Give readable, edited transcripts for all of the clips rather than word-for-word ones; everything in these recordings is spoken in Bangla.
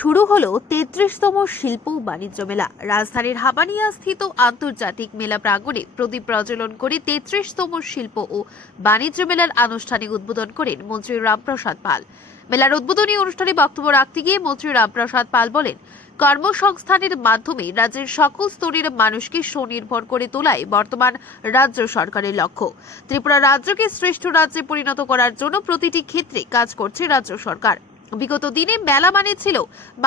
শুরু হলো 33তম শিল্প ও বাণিজ্য মেলা। রাজধানীর হাবানিয়া স্থিত আন্তর্জাতিক মেলা প্রাঙ্গণে প্রদীপ প্রজ্বলন করে 33তম শিল্প ও বাণিজ্য মেলার আনুষ্ঠানিক উদ্বোধন করেন মন্ত্রী রামপ্রসাদ পাল। মেলার উদ্বোধনী অনুষ্ঠানে বক্তব্য রাখতে গিয়ে মন্ত্রী রামপ্রসাদ পাল বলেন, কর্মসংস্থানের মাধ্যমে রাজ্যের সকল স্তরের মানুষকে স্বনির্ভর করে তোলাই বর্তমান রাজ্য সরকারের লক্ষ্য। ত্রিপুরা রাজ্যকে শ্রেষ্ঠ রাজ্যে পরিণত করার জন্য প্রতিটি ক্ষেত্রে কাজ করছে রাজ্য সরকার। বিগত দিনে মেলা মানে ছিল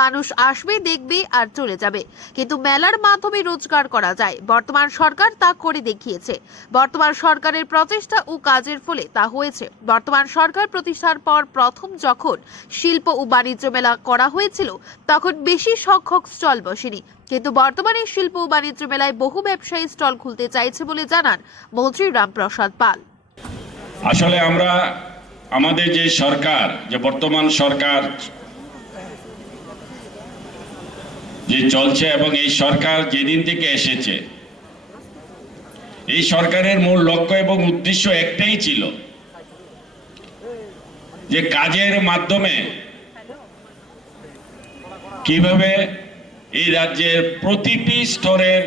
মানুষ আসবে, দেখবে আর চলে যাবে, কিন্তু মেলার মাধ্যমে রোজগার করা যায়। বর্তমান সরকার তা করে দেখিয়েছে। বর্তমান সরকারের প্রচেষ্টা ও কাজের ফলে তা হয়েছে। বর্তমান সরকার প্রতিষ্ঠার পর প্রথম যখন শিল্প ও বাণিজ্য মেলা করা হয়েছিল তখন বেশি সংখ্যক স্টল বসেনি, কিন্তু বর্তমানে শিল্প ও বাণিজ্য মেলায় বহু ব্যবসায়ী স্টল খুলতে চাইছে বলে জানান মন্ত্রী রামপ্রসাদ পাল। আসলে আমরা আমাদের যে সরকার, যে বর্তমান সরকার যে চলছে এবং এই সরকার যেদিন থেকে এসেছে, এই সরকারের মূল লক্ষ্য এবং উদ্দেশ্য একটাই ছিল যে কাজের মাধ্যমে কিভাবে এই রাজ্যের প্রতিটি স্তরের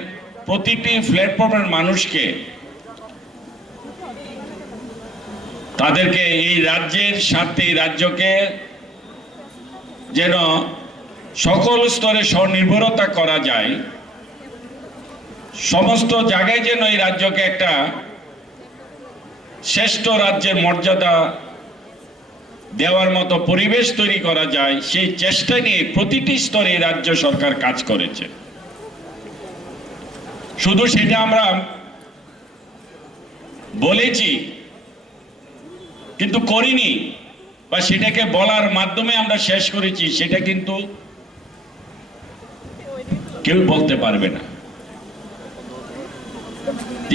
প্রতিটি প্ল্যাটফর্মের মানুষকে তাদেরকে এই রাজ্যের স্বার্থে রাজ্যকে যেন সকল স্তরে স্বনির্ভরতা করা যায়, সমস্ত জায়গায় যেন এই রাজ্যকে একটা শ্রেষ্ঠ রাজ্যের মর্যাদা দেওয়ার মতো পরিবেশ তৈরি করা যায়, সেই চেষ্টা নিয়ে প্রতিটি স্তরে রাজ্য সরকার কাজ করেছে। শুধু সেটা আমরা বলেছি কিন্তু করিনি, বা সেটাকে বলার মাধ্যমে আমরা শেষ করেছি, সেটা কিন্তু কেউ বলতে পারবে না।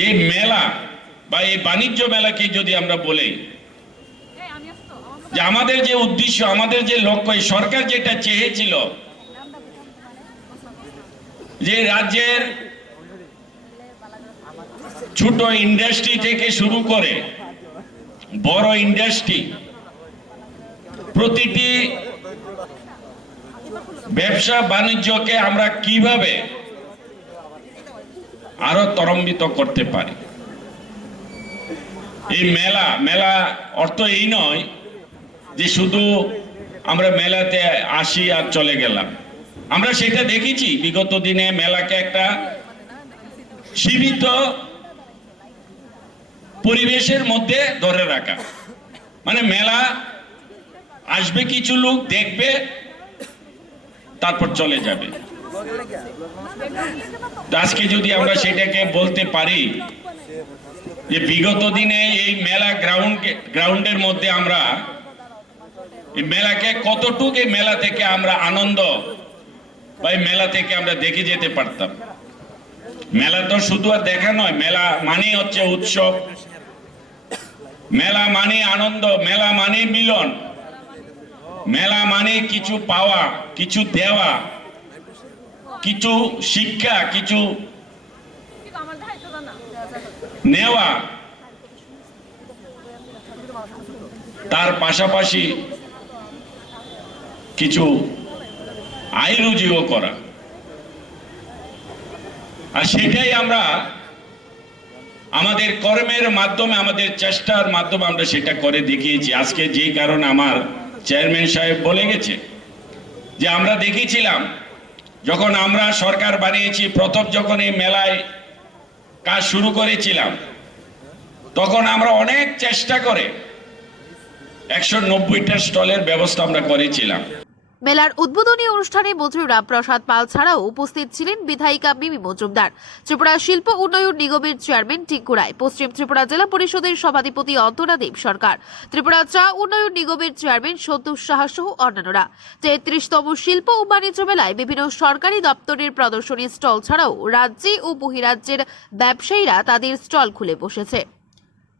এই মেলা বা এই বাণিজ্য মেলাকে যদি আমরা বলি যে আমাদের যে উদ্দেশ্য, আমাদের যে লক্ষ্য, সরকার যেটা চেয়েছিল যে রাজ্যের ছোট ইন্ডাস্ট্রি থেকে শুরু করে বড় ইন্ডাস্ট্রি, প্রতিটি ব্যবসা বাণিজ্যকে আমরা কিভাবে আরো ত্বরান্বিত করতে পারি। এই মেলা অর্থ এই নয় যে শুধু আমরা মেলাতে আসি আর চলে গেলাম। আমরা সেটা দেখেছি বিগত দিনে মেলাকে একটা সীমিত পরিবেশের মধ্যে ধরে রাখা, মানে মেলা আসবে, কিছু লোক দেখবে, তারপর চলে যাবে। আজকে যদি আমরা সেটাকে বলতে পারি যে বিগত দিনে এই মেলা গ্রাউন্ডের মধ্যে আমরা এই মেলাকে কতটুকু, এই মেলা থেকে আমরা আনন্দ বা এই মেলা থেকে আমরা দেখে যেতে পারতাম। মেলা তো শুধু আর দেখা নয়, মেলা মানে হচ্ছে উৎসব, মেলা মানে আনন্দ, মেলা মানে মিলন, মেলা মানে কিছু পাওয়া, কিছু দেওয়া, কিছু শিক্ষা, কিছু নেওয়া, তার পাশাপাশি কিছু আয় রুজিও করা। আর সেটাই আমরা আমাদের কর্মের মাধ্যমে, আমাদের চেষ্টার মাধ্যমে আমরা সেটা করে দেখিয়েছি। আজকে যে কারণে আমার চেয়ারম্যান সাহেব বলে গেছে যে আমরা দেখেছিলাম যখন আমরা সরকার বানিয়েছি, প্রথম যখন এই মেলায় কাজ শুরু করেছিলাম, তখন আমরা অনেক চেষ্টা করে 190টা স্টলের ব্যবস্থা আমরা করেছিলাম। মেলার উদ্বোধনী অনুষ্ঠানে মন্ত্রী রামপ্রসাদ পাল ছাড়াও উপস্থিত ছিলেন বিধায়িকা মিমি মজুমদার, ত্রিপুরা শিল্প উন্নয়ন নিগমের চেয়ারম্যান টিঙ্কু রায়, পশ্চিম ত্রিপুরা জেলা পরিষদের সভাধিপতি অন্তরা দেব সরকার, ত্রিপুরা চা উন্নয়ন নিগমের চেয়ারম্যান সন্তোষ সাহা সহ অন্যান্যরা। 33তম শিল্প ও বাণিজ্য মেলায় বিভিন্ন সরকারি দপ্তরের প্রদর্শনী স্টল ছাড়াও রাজ্যে ও বহিরাজ্যের ব্যবসায়ীরা তাদের স্টল খুলে বসেছে।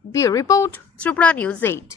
Bureau report, Tripura news 8।